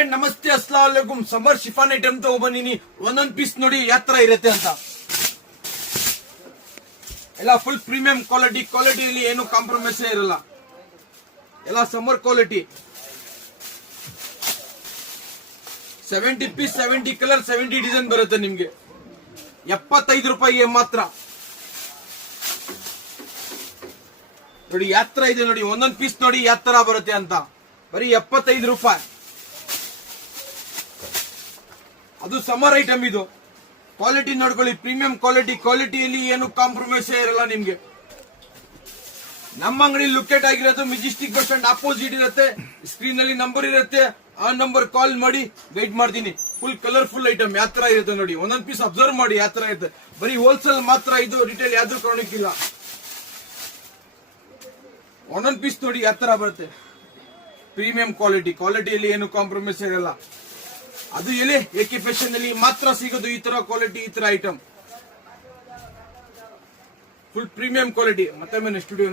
Friend ನಮಸ್ತೆ ಅಸ್ಸಲಾಂ ವಾಲೇಕುಂ. ಸಮರ್ ಶಿಫಾನ್ ಐಟಮ್ ತಗೊಬಂದಿನಿ. ಒಂದೊಂದ್ ಪೀಸ್ ನೋಡಿ ಯಾವ ತರ ಇರುತ್ತೆ ಅಂತ. ಎಲ್ಲ ಫುಲ್ ಪ್ರೀಮಿಯಂ ಕ್ವಾಲಿಟಿಯಲ್ಲಿ ಏನು ಕಾಂಪ್ರಮೈಸ್ ಇರಲ್ಲ. ಎಲ್ಲ summer quality. 70 piece 70 colour 70 design ಬರುತ್ತೆ ನಿಮ್ಗೆ. 75 ರೂಪಾಯಿಗೆ ಮಾತ್ರ. ನೋಡಿ ಯಾವ ತರ ಇದೆ ನೋಡಿ. ಒಂದೊಂದ್ ಪೀಸ್ ನೋಡಿ ಯಾವ ತರ ಬರುತ್ತೆ ಅಂತ. ಬರೀ 75 ರೂಪಾಯಿ. ಅದು ಸಮರ್ ಐಟಮ್. ಇದು ಕ್ವಾಲಿಟಿ ನೋಡ್ಕೊಳ್ಳಿ, ಪ್ರೀಮಿಯಂ ಕ್ವಾಲಿಟಿಯಲ್ಲಿ ಏನು ಕಾಂಪ್ರಮೈಸ್ ಇರಲ್ಲ ನಿಮ್ಗೆ. ನಮ್ಮ ಅಂಗಡಿ ಲೊಕೇಟ್ ಆಗಿರೋದು ಮೆಜೆಸ್ಟಿಕ್ ಬಸ್ ಸ್ಟ್ಯಾಂಡ್ ಅಪೋಸಿಟ್ ಇರುತ್ತೆ. ಸ್ಕ್ರೀನ್ ಅಲ್ಲಿ ನಂಬರ್ ಇರುತ್ತೆ, ಆ ನಂಬರ್ ಕಾಲ್ ಮಾಡಿ ಗೈಡ್ ಮಾಡ್ತೀನಿ. ಫುಲ್ ಕಲರ್ಫುಲ್ ಐಟಮ್ ಯಾವ ತರ ಇರುತ್ತೆ ನೋಡಿ. ಒಂದೊಂದ್ ಪೀಸ್ ಅಬ್ಸರ್ವ್ ಮಾಡಿ ಯಾವ ತರ ಇರುತ್ತೆ. ಬರೀ ಹೋಲ್ಸೇಲ್ ಮಾತ್ರ ಇದು, ರಿಟೇಲ್ ಯಾವ್ದು ಕಾರಣಕ್ಕಿಲ್ಲ. ಒಂದೊಂದ್ ಪೀಸ್ ನೋಡಿ ಯಾವ ತರ ಬರುತ್ತೆ. ಪ್ರೀಮಿಯಂ ಕ್ವಾಲಿಟಿಯಲ್ಲಿ ಏನು ಕಾಂಪ್ರಮೈಸ್ ಇರಲ್ಲ. ಅದು ಎಲ್ಲಿ ಎಕೆ ಫ್ಯಾಷನ್ ಅಲ್ಲಿ ಮಾತ್ರ ಸಿಗೋದು ಈ ತರ ಕ್ವಾಲಿಟಿ, ಈ ತರ ಐಟಮ್. Full premium quality. ಮತ್ತೆ ಸ್ಟುಡಿಯೋ